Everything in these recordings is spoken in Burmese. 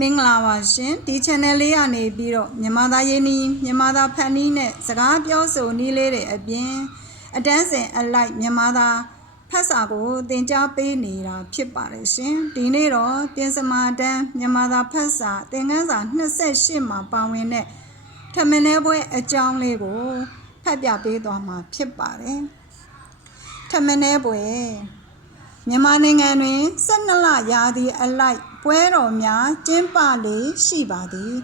မင်္ဂလာပါရှင်ဒီ channel လေးကနေပြီးတော့မြန်မာသားရေးနီးမြန်မာသားဖန်နီးနဲ့စကားပြောဆိုနည်းလေးတွေအပြင်အတန်းစင်အလိုက်မြန်မာသားဖတ်စာကိုသင်ကြားပေးနေတာဖြစ်ပါတယ်ရှင်ဒီနေ့တော့ပြင်စမာတန်းမြန်မာသားဖတ်စာသင်ခန်းစာ28မှာပါဝင်တဲ့ထမင်းထဲပွဲအကြောင်းလေးကိုဖတ်ပြပေးသွားမှာဖြစ်ပါတယ်ထမင်းထဲပွဲမြန်မာနိုင်ငံတွင်12လရာသီအလိုက် ပွဲတော်များကျင်းပလေရှိပါသည်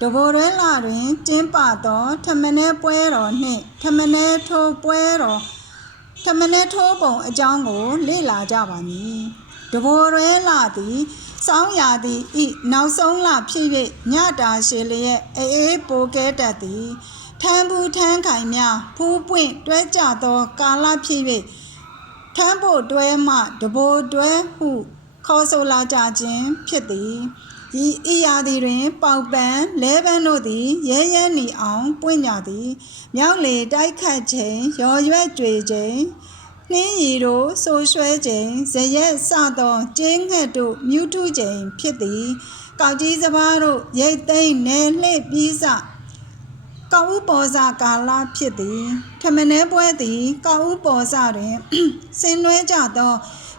တဘိုရဲလတွင်ကျင်းပသောထမနဲပွဲတော်နှင့်ထမနဲထိုးပွဲတော်ထမနဲထိုးပုံအကြောင်းကို လေ့လာကြပါမည်တဘိုရဲလသည်စောင်းရာသီဤနောက်ဆုံးလဖြစ်၍ညတာရှည်လျက်အေးအေးပိုကဲတတ်သည်ထမ်းဘူးထမ်းခိုင်များဖူးပွင့်တွဲကြသော ကာလဖြစ်၍ထမ်းဖို့တွဲမှတဘိုတွဲဟု ခေါ်ဆိုလာကြခြင်းဖြစ်သည်ဤဤရာသီတွင် ပေါပန်လဲပန်းတို့သည်ရဲရဲနီအောင်ပွင့်ကြသည်မြောက်လေတိုက်ခတ်ခြင်းရော်ရွက်ကြွေခြင်းနှင်းရီတို့ဆိုရွှဲခြင်းဇရက်စသောကျင်းငှက်တို့မြူးထုခြင်းဖြစ်သည်ကောက်ကြီးစပားတို့ရိတ်သိမ်းနယ်လှည့်ပြီးစကောက်ဥပေါ်စာကာလဖြစ်သည်ထမနဲပွဲသည်ကောက်ဥပေါ်စာတွင်ဆင်နွှဲကြသော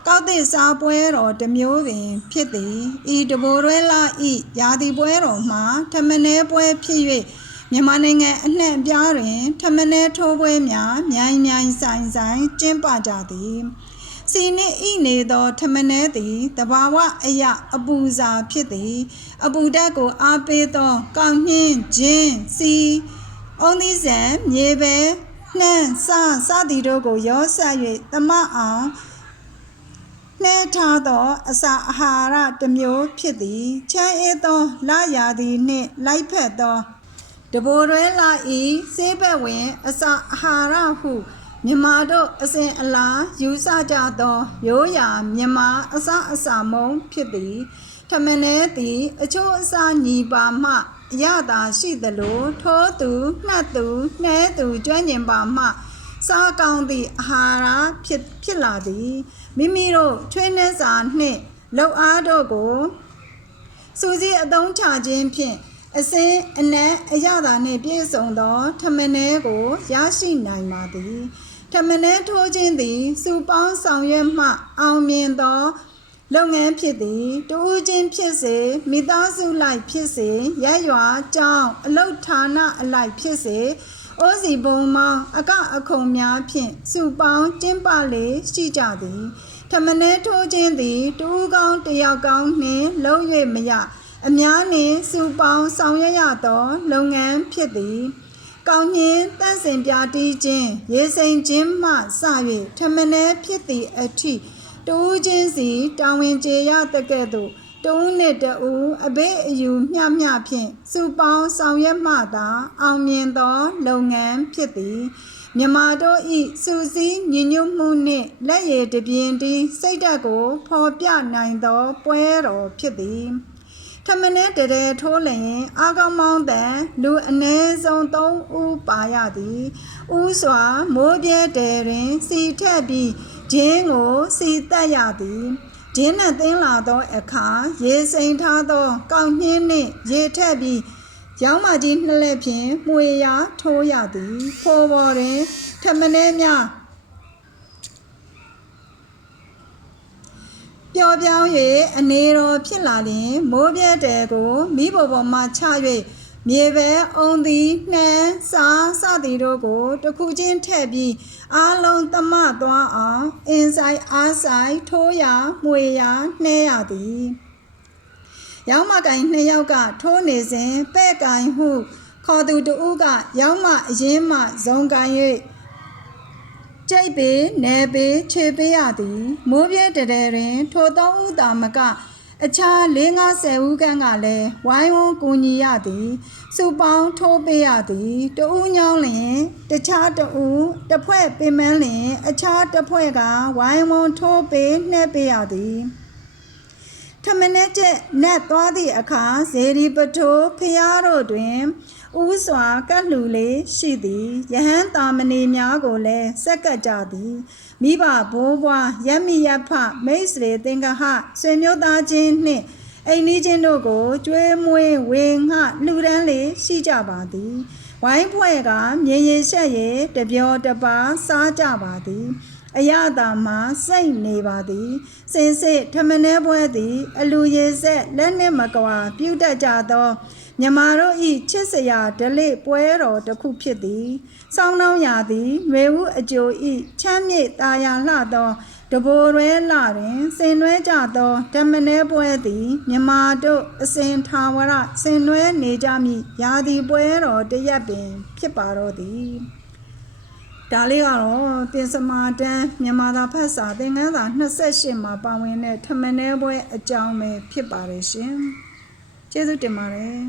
ကောက်သည့်စာပွဲတော်တစ်မျိုးပင်ဖြစ်သည်ဤတဘိုရဲလာဤယာတိပွဲတော်မှာထမနဲပွဲဖြစ်၍မြန်မာနိုင်ငံအနှံ့အပြားတွင်ထမနဲထိုးပွဲများမြိုင်မြိုင်ဆိုင်ဆိုင်ကျင်းပကြသည်စီနှင့်ဤနေသောထမနဲသည်တဘာဝအယအပူစာဖြစ်သည် အပူဓာတ်ကိုအားပေးသော ကောက်နှင်းခြင်းစီအုံးသီးဆန်မြေပဲနှမ်းစစသည်တို့ကိုရောဆက်၍သမအောင် နှဲထားသောအစာအာဟာရတစ်မျိုးဖြစ်သည်ချမ်းအေးသောလာရာသည်နှင့်လိုက်ဖက်သောတဘိုရဲလာဤစေးဘက်ဝင် အစာအာဟာရဟုမြမတို့အစဉ်အလာယူဆကြသောရိုးရာမြမအစအစာမုံဖြစ်သည်ထမင်းဲသည် အချို့အစာညီပါမှအရသာရှိသလိုထိုးသူနှက်သူနှဲသူကျွမ်းကျင်ပါမှ စားကောင်းသည့်အာဟာရဖြစ်ဖြစ်လာသည်မိမိတို့ထွေးနှင်းစာနှင့်လှုပ်အားတို့ကိုစူးစီးအသုံးချခြင်းဖြင့်အစင်းအနက်အရသာနှင့်ပြည့်စုံသောထမင်းဲကိုရရှိနိုင်ပါသည်ထမင်းဲထိုးခြင်းသည်စူပေါင်းဆောင်ရွက်မှ အောင်မြင်သောလုပ်ငန်းဖြစ်သည်တူးချင်းဖြစ်စေမိသားစုလိုက်ဖြစ်စေရက်ရွာကြောင်းအလုတ်ဌာနအလိုက်ဖြစ်စေ အိုးစီဘုံမောင်းအကအခုံများဖြင့်စုပေါင်းကျင်းပလေရှိကြသည်ထမနဲထိုးခြင်းသည်တူးကောင်းတယောက်ကောင်းနှင့်လုံး၍မရအများနှင့်စုပေါင်းဆောင်ရွက်ရသော လုပ်ငန်းဖြစ်သည်ကောင်းညင်းတန့်စင်ပြတီးခြင်းရေစိမ်ခြင်းမှစ၍ထမနဲဖြစ်သည့်အထိတူးချင်းစီတာဝန်ကျေရတကဲ့သို့ တူးနှင့်တူအဘေးအယူမျှမျှဖြင့်စုပေါင်းဆောင်ရွက်မှသာ အောင်မြင်သော လုပ်ငန်းဖြစ်သည်မြမတို့ဤစူစီးညီညွတ်မှုနှင့်လက်ရည်တပြင်းတီးစိတ်ဓာတ်ကိုဖော်ပြနိုင်သော ပွဲတော်ဖြစ်သည်ထမင်းတရဲထိုးလျင်အာကောင်းမောင်းတန်လူအ ਨੇ ဆုံး3ဦးပါရသည်ဥစွာမိုးပြဲတဲတွင် စီထက်ပြီးဂျင်းကိုစီတက်ရသည် ဂျင်းနဲ့သင်းလာသောအခါရေစိမ်ထားသော ကောက်နှင်းနှင့်ရေထက်ပြီးရောင်းမကြီးနှစ်လက်ဖြင့်မှွေရာထိုးရသည်ဖိုးပေါ်တွင်ထမင်းများပျော်ပြောင်း၍အနေတော်ဖြစ်လာလျင်မိုးပြဲတဲကိုမိဘပေါ်မှချ၍ မြေပဲအုံသည်နှမ်းစားစသည်တို့ကိုတစ်ခုချင်းထည့်ပြီးအားလုံးသမသွားအောင်အင်းဆိုင်အားဆိုင်ထိုးရမှွေရနှဲရသည်ရောင်းမကင်နှစ်ယောက်ကထိုးနေစဉ်ပဲ့ကင်ဟု ခေါ်သူတဦးကရောင်းမအရင်မှဇုံကင်၍ကြိတ်ပေနယ်ပေခြေပေးရသည်မိုးပြဲတရဲတွင် ထိုသုံးဦးသာမက အခြား၄50ဦးခန့်ကလည်းဝိုင်းဝန်းကူညီရသည်စုပေါင်းထိုးပေးရသည်တဦးညောင်းလျင်တခြားတဦးတစ်ဖွဲ့ပင်မလျင် အခြားတစ်ဖွဲ့ကဝိုင်းဝန်းထိုးပေးနှဲ့ပေးရသည် ထမင်းနဲ့ချက်နတ်သွားသည့်အခါဇေဒီပထိုးဖျားတို့တွင်ဥစွာကတ်လှူလေးရှိသည်ယဟန်တာမဏေများကိုလည်းစက်ကပ်ကြသည်မိဘဘိုးဘွားယက်မိယဖမိတ်ဆွေသင်္ကဟဆွေမျိုးသားချင်းနှင့်အိမ်နီးချင်းတို့ကိုကျွေးမွေးဝေငှလှူဒန်းလေရှိကြပါသည်ဝိုင်းဖွဲ့ကမြေရည်ဆက်ရည်တပြောတပါစားကြပါသည် အရသာမှာစိတ်နေပါသည်စင်စစ်ထမနှဲပွဲသည် အလူရည်ဆက်လက်နှင့်မကွာပြုတ်တတ်ကြသောမြမာတို့ဤချစ်စရာဒလိပွဲတော်တစ်ခုဖြစ်သည်ဆောင်းနှောင်းရာသည်ရွေဦးအကျိုဤချမ်းမြေ့ตาယာလှသောတဘိုရဲလာတွင်ဆင်နွဲကြသောဓမ္မနဲပွဲသည်မြမာတို့အစဉ်ထာဝရဆင်နွဲနေကြမည်ယာဒီပွဲတော်တရက်ပင် ဖြစ်ပါတော့သည် ဒါလေးကတော့တင်စမာတန်းမြန်မာသာဖတ်စာသင်ခန်းစာ28မှာပါဝင်တဲ့ထမနဲပွဲအကြောင်းပဲဖြစ်ပါတယ်ရှင်ကျေးဇူးတင်ပါတယ်